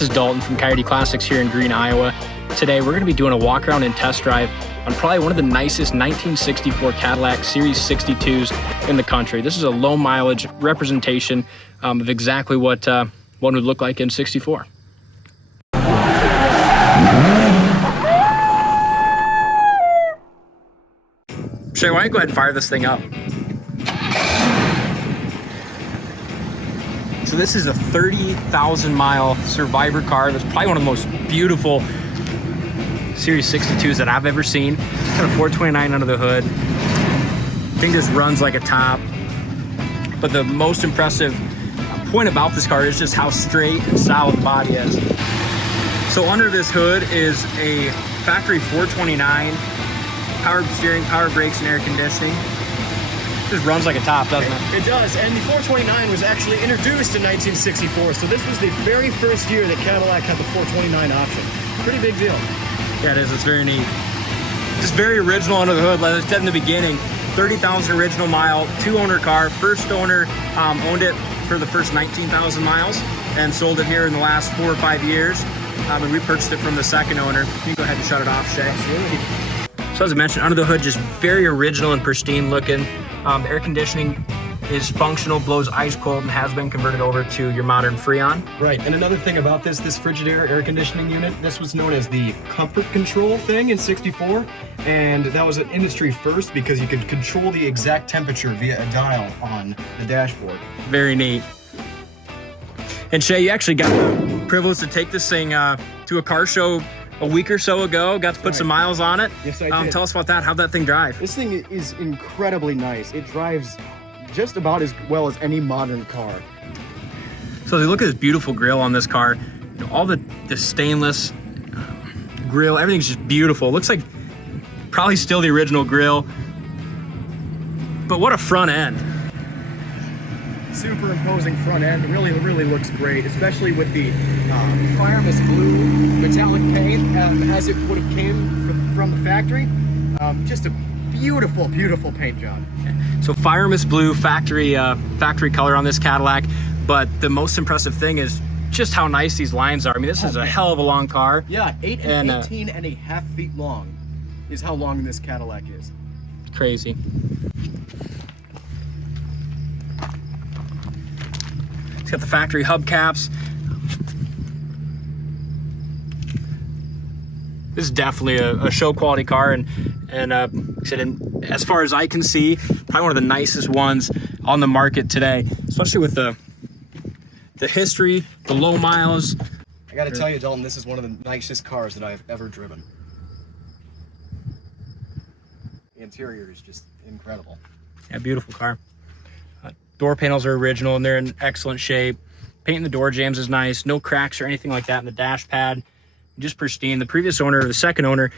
This is Dalton from Coyote Classics here in Green, Iowa. Today we're going to be doing a walk around and test drive on probably one of the nicest 1964 Cadillac Series 62s in the country. This is a low mileage representation of exactly what one would look like in 64. Shay, why don't you go ahead and fire this thing up? So this is a 30,000 mile survivor car. That's probably one of the most beautiful Series 62s that I've ever seen. It's got a 429 under the hood. Thing just runs like a top. But the most impressive point about this car is just how straight and solid the body is. So under this hood is a factory 429, power steering, power brakes, and air conditioning. Just runs like a top, doesn't it? It does, and the 429 was actually introduced in 1964, so this was the very first year that Cadillac had the 429 option. Pretty big deal. Yeah, it is. It's very neat. Just very original under the hood. Like I said in the beginning, 30,000 original mile, two-owner car. First owner owned it for the first 19,000 miles and sold it here in the last 4 or 5 years. And we purchased it from the second owner. You can go ahead and shut it off, Shay. Absolutely. So as I mentioned, under the hood, just very original and pristine looking. The air conditioning is functional, blows ice cold, and has been converted over to your modern Freon. Right, and another thing about this Frigidaire air conditioning unit, this was known as the comfort control thing in 64, and that was an industry first because you could control the exact temperature via a dial on the dashboard. Very neat. And Shay, you actually got the privilege to take this thing to a car show a week or so ago. Got to put some miles on it. Yes, I did. Tell us about that. How'd that thing drive? This thing is incredibly nice. It drives just about as well as any modern car. So as you look at this beautiful grille on this car, you know, all the stainless grille, everything's just beautiful. It looks like probably still the original grille, but what a front end. Super imposing front end. Really looks great, especially with the Firemist Blue metallic paint as it would have came from the factory. Just a beautiful paint job. So Firemist Blue factory color on this Cadillac, but the most impressive thing is just how nice these lines are. I mean, this is a hell of a long car. Yeah, 18.5 feet long is how long this Cadillac is. Crazy. It's got the factory hubcaps. This is definitely a show quality car, and as far as I can see, probably one of the nicest ones on the market today, especially with the history, the low miles. I gotta tell you, Dalton, this is one of the nicest cars that I've ever driven. The interior is just incredible. Yeah, beautiful car. Door panels are original and they're in excellent shape. Paint in the door jambs is nice. No cracks or anything like that in the dash pad. Just pristine. The previous owner, or the second owner,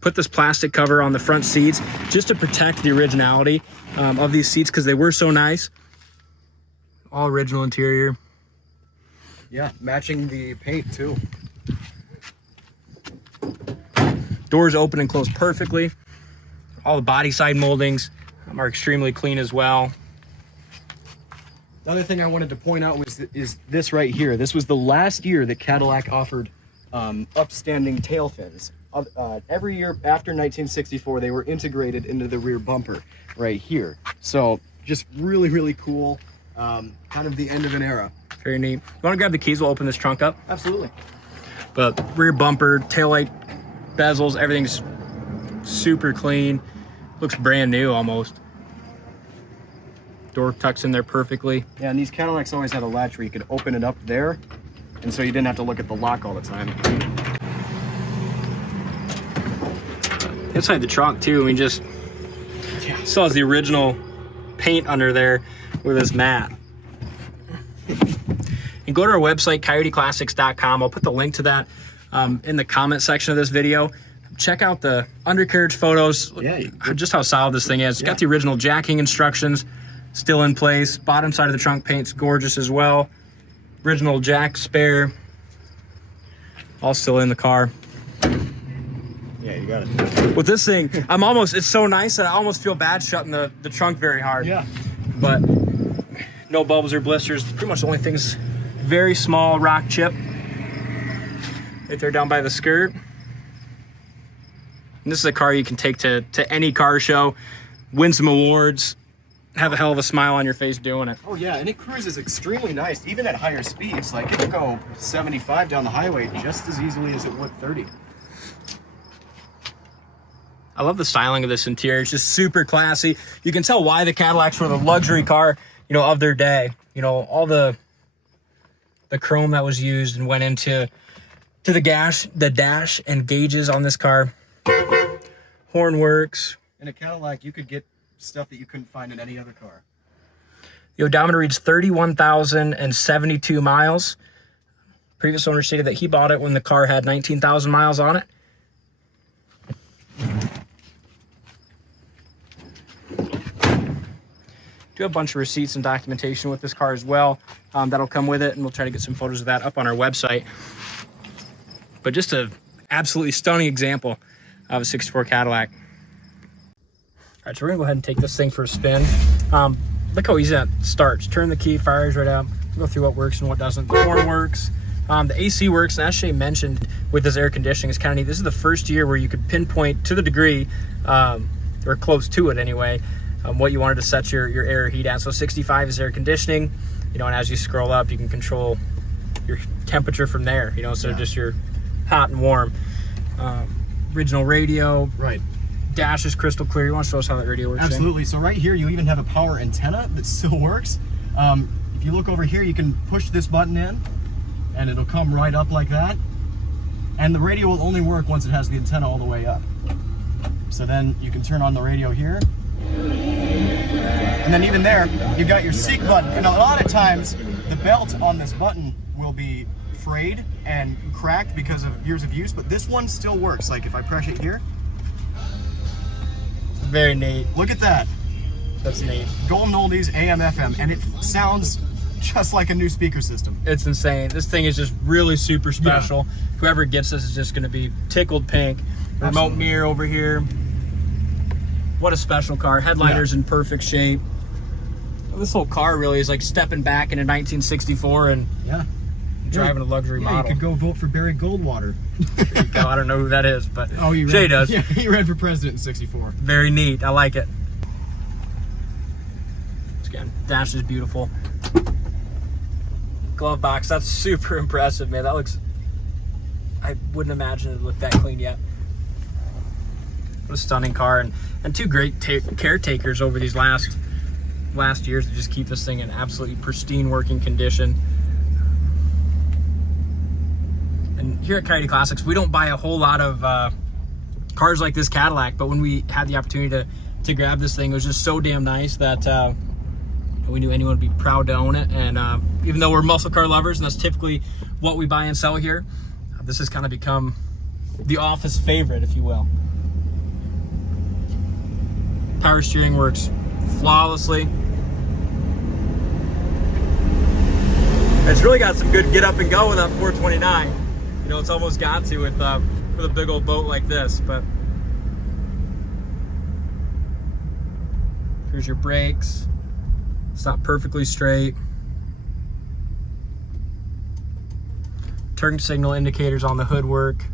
put this plastic cover on the front seats just to protect the originality of these seats because they were so nice. All original interior. Yeah, matching the paint too. Doors open and close perfectly. All the body side moldings are extremely clean as well. Another thing I wanted to point out is this right here. This was the last year that Cadillac offered upstanding tail fins. Every year after 1964, they were integrated into the rear bumper right here. So just really cool. Kind of the end of an era. Very neat. You want to grab the keys? We'll open this trunk up. Absolutely. But rear bumper, taillight bezels, everything's super clean. Looks brand new almost. Door tucks in there perfectly. Yeah, and these Cadillacs always had a latch where you could open it up there, and so you didn't have to look at the lock all the time. Inside the trunk too, I mean, just still has the original paint under there with this mat. And go to our website, coyoteclassics.com. I'll put the link to that in the comment section of this video. Check out the undercarriage photos. Yeah, just how solid this thing is. It's got the original jacking instructions still in place. Bottom side of the trunk paint's gorgeous as well. Original jack spare, all still in the car. Yeah, you got it. With this thing, it's so nice that I almost feel bad shutting the trunk very hard. Yeah. But no bubbles or blisters. Pretty much the only thing's very small rock chip right there down by the skirt. And this is a car you can take to any car show, win some awards, have a hell of a smile on your face doing it. Oh yeah, and it cruises extremely nice, even at higher speeds. Like it can go 75 down the highway just as easily as it would 30. I love the styling of this interior. It's just super classy. You can tell why the Cadillacs were the luxury car, you know, of their day. You know, all the chrome that was used and went into the dash and gauges on this car. Horn works. In a Cadillac, you could get stuff that you couldn't find in any other car. The odometer reads 31,072 miles. Previous owner stated that he bought it when the car had 19,000 miles on it. Do have a bunch of receipts and documentation with this car as well. That'll come with it, and we'll try to get some photos of that up on our website. But just an absolutely stunning example of a 64 Cadillac. All right, so we're gonna go ahead and take this thing for a spin. Look how easy that starts. Turn the key, fires right up. We'll go through what works and what doesn't. The horn works. The AC works, and as Shay mentioned with this air conditioning, it's kind of neat. This is the first year where you could pinpoint to the degree, or close to it anyway, what you wanted to set your air or heat at. So 65 is air conditioning, you know, and as you scroll up, you can control your temperature from there, you know, instead of just your hot and warm. Original radio. Right. Dash is crystal clear. You want to show us how that radio works? Absolutely. So right here, you even have a power antenna that still works. If you look over here, you can push this button in, and it'll come right up like that. And the radio will only work once it has the antenna all the way up. So then you can turn on the radio here. And then even there, you've got your seek button. And a lot of times, the belt on this button will be frayed and cracked because of years of use, but this one still works. Like if I press it here. Very neat. Look at that. That's neat. Golden Oldies AM FM, and it sounds just like a new speaker system. It's insane. This thing is just really super special. Yeah. Whoever gets this is just going to be tickled pink. Remote Absolutely. mirror over here. What a special car. Headliner's in perfect shape. This whole car really is like stepping back into 1964 and driving a luxury model. You could go vote for Barry Goldwater. There you go. I don't know who that is, but Jay does. Yeah, he ran for president in '64. Very neat. I like it. Again, dash is beautiful. Glove box, that's super impressive, man. That looks, I wouldn't imagine it looked that clean yet. What a stunning car, and two great caretakers over these last years to just keep this thing in absolutely pristine working condition. And here at Coyote Classics, we don't buy a whole lot of cars like this Cadillac, but when we had the opportunity to grab this thing, it was just so damn nice that we knew anyone would be proud to own it. And even though we're muscle car lovers, and that's typically what we buy and sell here, this has kind of become the office favorite, if you will. Power steering works flawlessly. It's really got some good get up and go with that 429. You know, it's almost got to with a big old boat like this. But here's your brakes. It's not perfectly straight. Turn signal indicators on the hood work.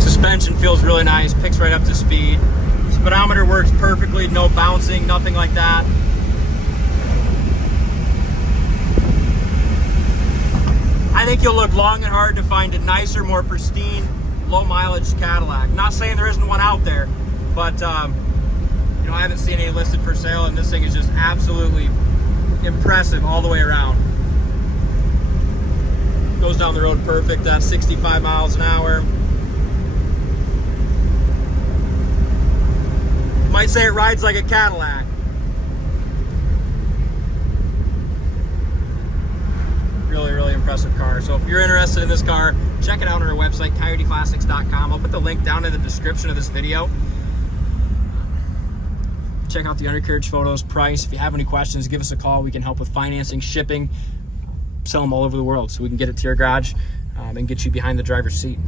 Suspension feels really nice, picks right up to speed. Speedometer works perfectly, no bouncing, nothing like that. I think you'll look long and hard to find a nicer, more pristine, low mileage Cadillac. Not saying there isn't one out there, but you know, I haven't seen any listed for sale, and this thing is just absolutely impressive all the way around. Goes down the road perfect at 65 miles an hour. Might say it rides like a Cadillac. Really, really impressive car. So if you're interested in this car, check it out on our website, coyoteclassics.com. I'll put the link down in the description of this video. Check out the undercarriage photos, price. If you have any questions, give us a call. We can help with financing, shipping, sell them all over the world so we can get it to your garage and get you behind the driver's seat.